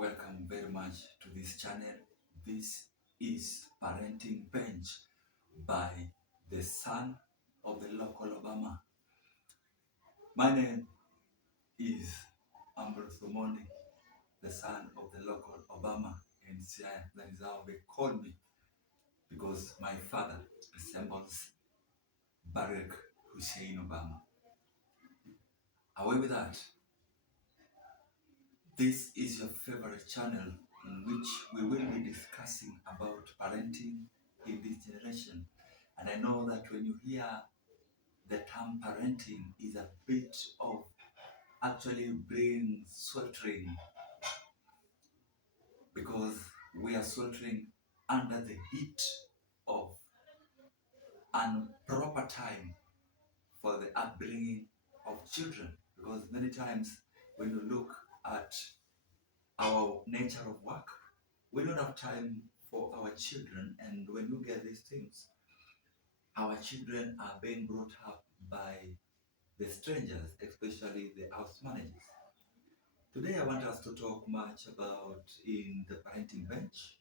Welcome very much to this channel. This is Parenting Bench by the son of the local Obama. My name is Ambrose Omondi, the son of the local Obama in Siaya. That is how they call me because my father resembles Barack Hussein Obama. Away with that, this is your favorite channel in which we will be discussing about parenting in this generation. And I know that when you hear the term parenting is a bit of actually brain sweltering because we are sweltering under the heat of improper time for the upbringing of children. Because many times when you look at our nature of work, we don't have time for our children, and when you get these things, our children are being brought up by the strangers, especially the house managers. Today I want us to talk much about in the parenting bench.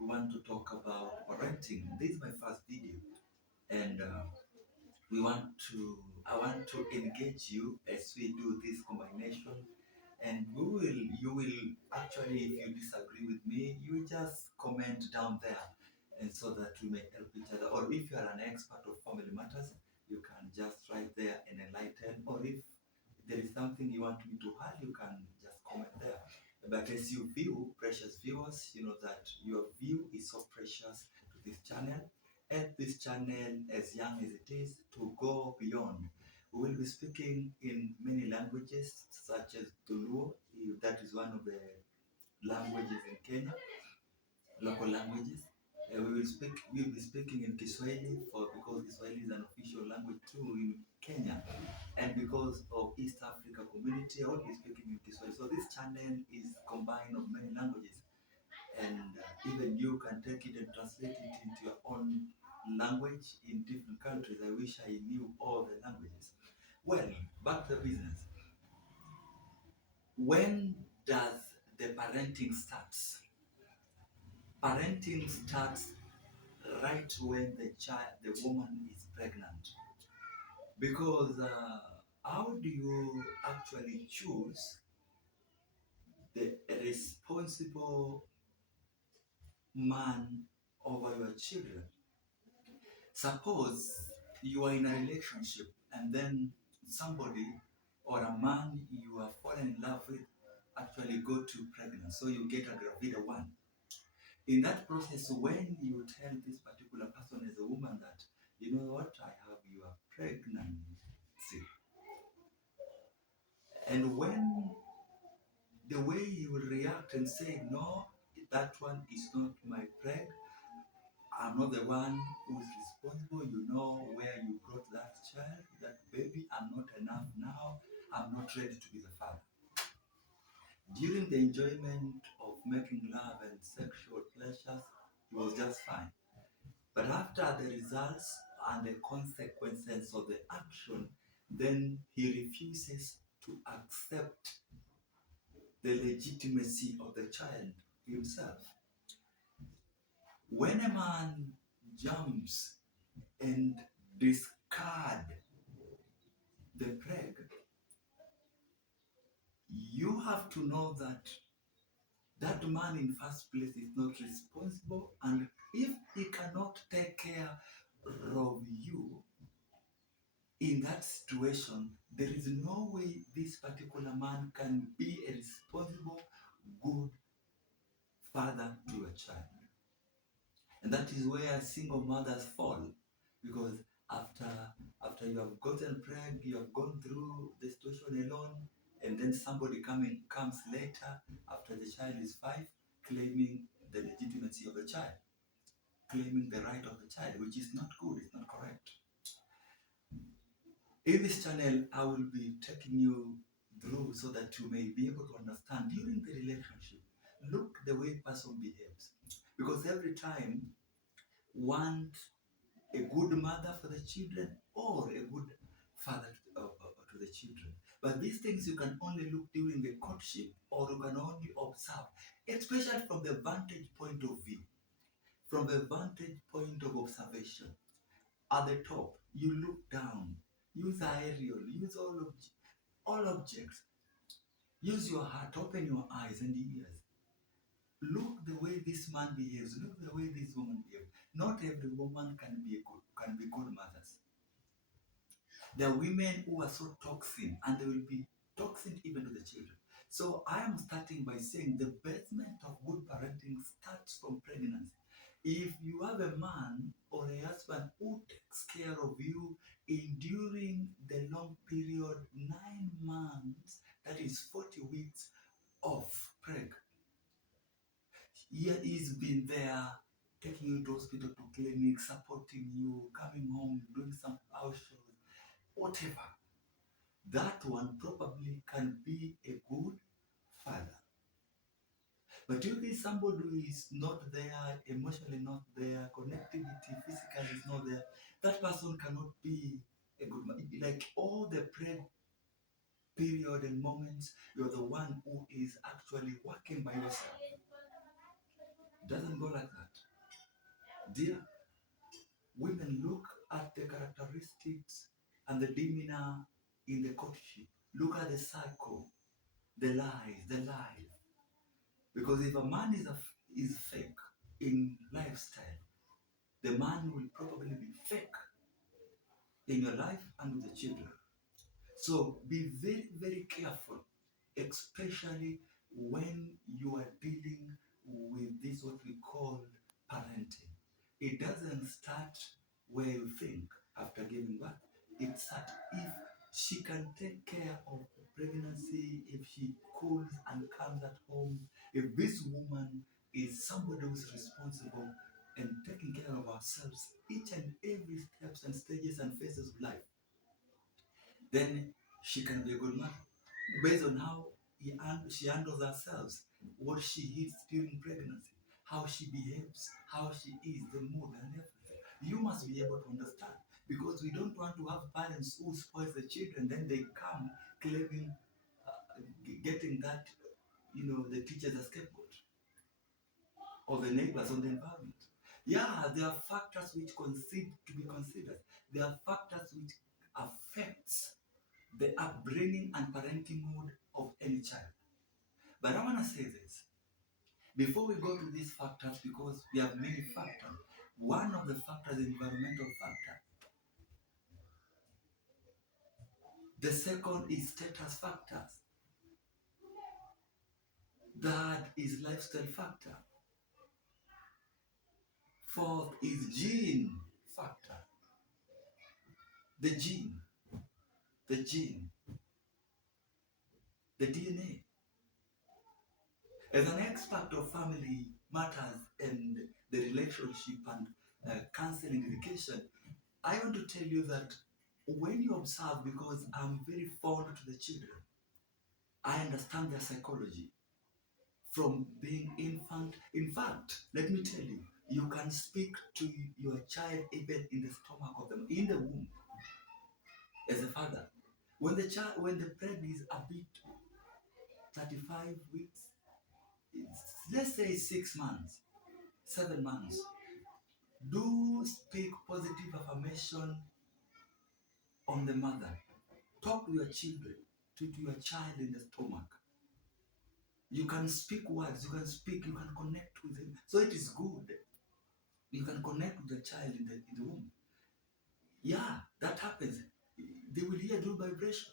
We want to talk about parenting. This is my first video, and I want to engage you as we do this combination. And you will actually, if you disagree with me, you just comment down there, and so that we may help each other. Or if you are an expert of family matters, you can just write there and enlighten. Or if there is something you want me to add, you can just comment there. But as you view, precious viewers, you know that your view is so precious to this channel. Help this channel, as young as it is, to go beyond. We will be speaking in many languages, such as Tuluo. That is one of the languages in Kenya, local languages. We will be speaking in Kiswahili because Kiswahili is an official language too in Kenya, and because of East Africa community, I will be speaking in Kiswahili. So this channel is combined of many languages, and even you can take it and translate it into your own language in different countries. I wish I knew all the languages. Well, back to the business. When does the parenting starts? Parenting starts right when the woman is pregnant. Because how do you actually choose the responsible man over your children? Suppose you are in a relationship and then somebody or a man you are fallen in love with actually go to pregnant, so you get a gravida one. In that process, when you tell this particular person as a woman that, you know what, I have your pregnancy, and when the way you will react and say, no, that one is not my preg, I'm not the one who is responsible. You know where you brought that child, that baby. I'm not enough now. I'm not ready to be the father. During the enjoyment of making love and sexual pleasures, he was just fine. But after the results and the consequences of the action, then he refuses to accept the legitimacy of the child himself. When a man jumps and discard the preg, you have to know that that man in first place is not responsible, and if he cannot take care of you in that situation, there is no way this particular man can be a responsible, good father to a child. And that is where single mothers fall, because after you have gotten pregnant, you have gone through the situation alone, and then somebody comes later after the child is 5, claiming the legitimacy of the child, claiming the right of the child, which is not good, it's not correct. In this channel, I will be taking you through so that you may be able to understand during the relationship, look the way person behaves. Because every time want a good mother for the children or a good father to the children. But these things you can only look during the courtship, or you can only observe, especially from the vantage point of view, from the vantage point of observation. At the top, you look down, use aerial, use all objects, use your heart, open your eyes and ears. Look the way this man behaves, look the way this woman behaves. Not every woman can be good mothers. There are women who are so toxic, and they will be toxic even to the children. So I am starting by saying the basement of good parenting starts from pregnancy. If you have a man or a husband who takes care of you enduring the long period, 9 months, that is 40 weeks of preg, he's been there taking you to hospital, to clinic, supporting you, coming home, doing some house shows, whatever. That one probably can be a good father. But if it's somebody who is not there, emotionally not there, connectivity physically is not there, that person cannot be a good man. Like all the prayer period and moments, you're the one who is actually working by yourself. It doesn't go like that. Dear, women, look at the characteristics and the demeanor in the courtship. Look at the cycle, the lies. Because if a man is fake in lifestyle, the man will probably be fake in your life and with the children. So be very, very careful, especially when you are dealing with this, what we call parenting. It doesn't start where you think after giving birth. It starts if she can take care of pregnancy, if she cools and comes at home, if this woman is somebody who's responsible and taking care of ourselves each and every steps and stages and phases of life, then she can be a good mother based on how she handles herself, what she eats during pregnancy, how she behaves, how she is, the mood and everything. You must be able to understand, because we don't want to have parents who spoil the children, then they come claiming, getting that, the teachers are scapegoat or the neighbors on the environment. Yeah, there are factors which to be considered. There are factors which affects the upbringing and parenting mood of any child. But I want to say this before we go to these factors, because we have many factors. One of the factors is environmental factor. The second is status factors. Third is lifestyle factor. Fourth is gene factor. The gene, the gene, the DNA. As an expert of family matters and the relationship and counseling education, I want to tell you that when you observe, because I'm very fond to the children, I understand their psychology from being infant. In fact, let me tell you, you can speak to your child even in the stomach of them, in the womb, as a father. When the pregnancy is a bit 35 weeks, let's say 6 months, 7 months, do speak positive affirmation on the mother. Talk to your children, to your child in the stomach. You can speak words, you can connect with him. So it is good. You can connect with the child in the womb. Yeah, that happens. They will hear good vibration.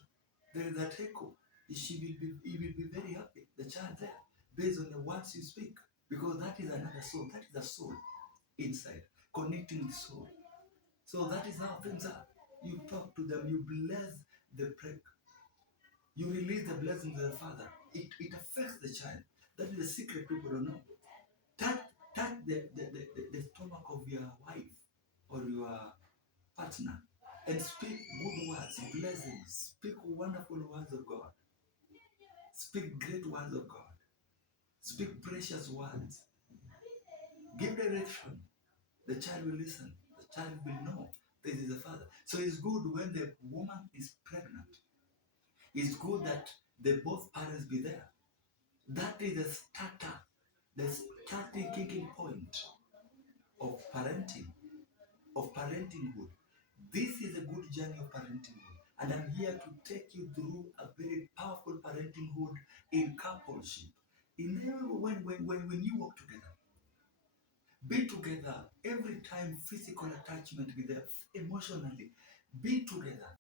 There is that echo. He will be very happy, the child there, based on the words you speak. Because that is another soul. That is a soul inside, connecting the soul. So that is how things are. You talk to them, you bless the preg. You release the blessings of the Father. It affects the child. That is the secret people don't know. Touch the stomach of your wife or your partner and speak good words, blessings. Speak wonderful words of God. Speak great words of God. Speak precious words. Give direction. The child will listen. The child will know this is the Father. So it's good when the woman is pregnant. It's good that the both parents be there. That is the starting kicking point of parenting, of parentinghood. This is a good journey of parentinghood. And I'm here to take you through a very powerful parentinghood in coupleship. When you work together, be together every time, physical attachment with them, emotionally. Be together.